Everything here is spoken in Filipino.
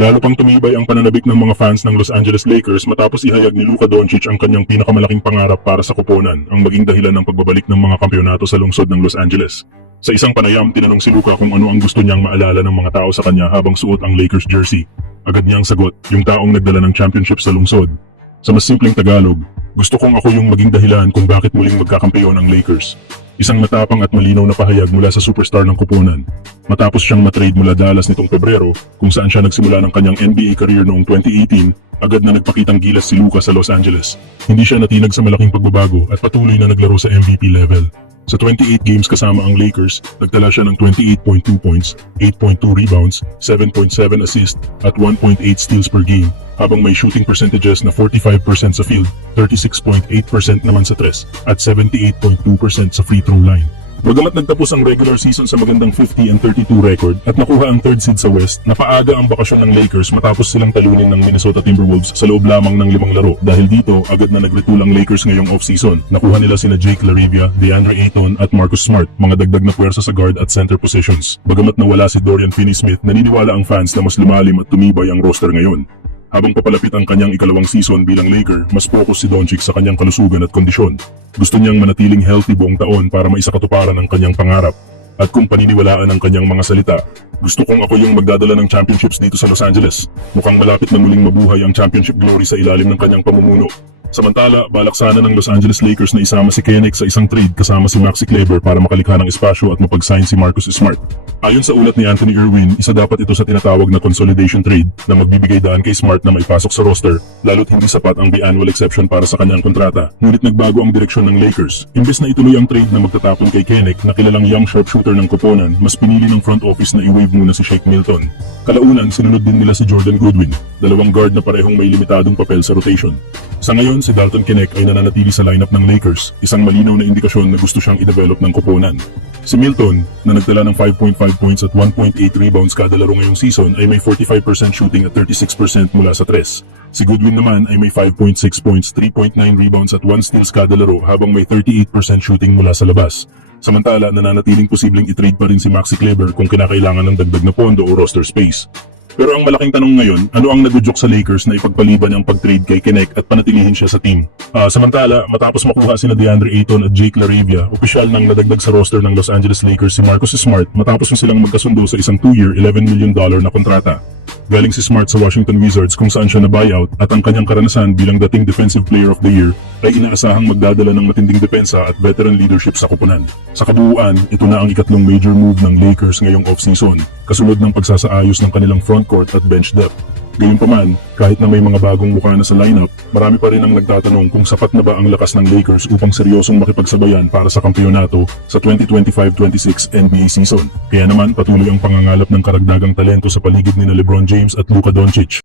Lalo pang tumibay ang pananabik ng mga fans ng Los Angeles Lakers matapos ihayag ni Luka Doncic ang kanyang pinakamalaking pangarap para sa koponan, ang maging dahilan ng pagbabalik ng mga kampeonato sa lungsod ng Los Angeles. Sa isang panayam, tinanong si Luka kung ano ang gusto niyang maalala ng mga tao sa kanya habang suot ang Lakers jersey. Agad niyang sagot, yung taong nagdala ng championship sa lungsod. Sa mas simpleng Tagalog, gusto kong ako yung maging dahilan kung bakit muling magkakampeon ang Lakers. Isang matapang at malinaw na pahayag mula sa superstar ng koponan. Matapos siyang matrade mula Dallas nitong Pebrero, kung saan siya nagsimula ng kanyang NBA career noong 2018, agad na nagpakitang gilas si Luka sa Los Angeles. Hindi siya natinag sa malaking pagbabago at patuloy na naglaro sa MVP level. Sa 28 games kasama ang Lakers, nagtala siya ng 28.2 points, 8.2 rebounds, 7.7 assists at 1.8 steals per game, habang may shooting percentages na 45% sa field, 36.8% naman sa tres, at 78.2% sa free throw line. Bagamat nagtapos ang regular season sa magandang 50-32 record at nakuha ang third seed sa West, napaaga ang bakasyon ng Lakers matapos silang talunin ng Minnesota Timberwolves sa loob lamang ng 5 laro. Dahil dito, agad na nag-retool ang Lakers ngayong off-season. Nakuha nila sina Jake LaRavia, DeAndre Ayton at Marcus Smart, mga dagdag na puwersa sa guard at center positions. Bagamat nawala si Dorian Finney-Smith, naniniwala ang fans na mas lumalim at tumibay ang roster ngayon. Habang papalapit ang kanyang ikalawang season bilang Laker, mas focus si Doncic sa kanyang kalusugan at kondisyon. Gusto niyang manatiling healthy buong taon para maisakatuparan ang kanyang pangarap. At kung paniniwalaan ang kanyang mga salita, gusto kong ako yung magdadala ng championships dito sa Los Angeles. Mukhang malapit na muling mabuhay ang championship glory sa ilalim ng kanyang pamumuno. Samantala, balak sana ng Los Angeles Lakers na isama si Kennick sa isang trade kasama si Maxi Kleber para makalikha ng espasyo at mapag-sign si Marcus Smart. Ayon sa ulat ni Anthony Irwin, isa dapat ito sa tinatawag na consolidation trade na magbibigay daan kay Smart na maipasok sa roster, lalo't hindi sapat ang biannual exception para sa kanyang kontrata. Ngunit nagbago ang direksyon ng Lakers. Imbes na ituloy ang trade na magtatapon kay Kennick na kilalang young sharpshooter ng koponan, mas pinili ng front office na i-waive muna si Shake Milton. Kalaunan, sinunod din nila si Jordan Goodwin, dalawang guard na parehong may limitadong papel sa rotation. Sa ngayon, si Dalton Knecht ay nananatili sa lineup ng Lakers, isang malinaw na indikasyon na gusto siyang i-develop ng koponan. Si Milton, na nagtala ng 5.5 points at 1.8 rebounds kada laro ngayong season, ay may 45% shooting at 36% mula sa tres. Si Goodwin naman ay may 5.6 points, 3.9 rebounds at 1 steals kada laro habang may 38% shooting mula sa labas. Samantala, nananatiling posibleng i-trade pa rin si Maxi Kleber kung kinakailangan ng dagdag na pondo o roster space. Pero ang malaking tanong ngayon, ano ang nagudyok sa Lakers na ipagpaliban ang pag-trade kay Knecht at panatilihin siya sa team? Samantala, matapos makuha sina DeAndre Ayton at Jake LaRavia, opisyal nang nadagdag sa roster ng Los Angeles Lakers si Marcus Smart matapos na silang magkasundo sa isang 2-year, $11 million na kontrata. Galing si Smart sa Washington Wizards kung saan siya na-buyout at ang kanyang karanasan bilang dating Defensive Player of the Year ay inaasahang magdadala ng matinding depensa at veteran leadership sa koponan. Sa kabuuan, ito na ang ikatlong major move ng Lakers ngayong off-season, kasunod ng pagsasaayos ng kanilang frontcourt at bench depth. Gayunpaman, kahit na may mga bagong mukha na sa lineup, marami pa rin ang nagtatanong kung sapat na ba ang lakas ng Lakers upang seryosong makipagsabayan para sa kampeonato sa 2025-26 NBA season. Kaya naman patuloy ang pangangalap ng karagdagang talento sa paligid ni LeBron James at Luka Doncic.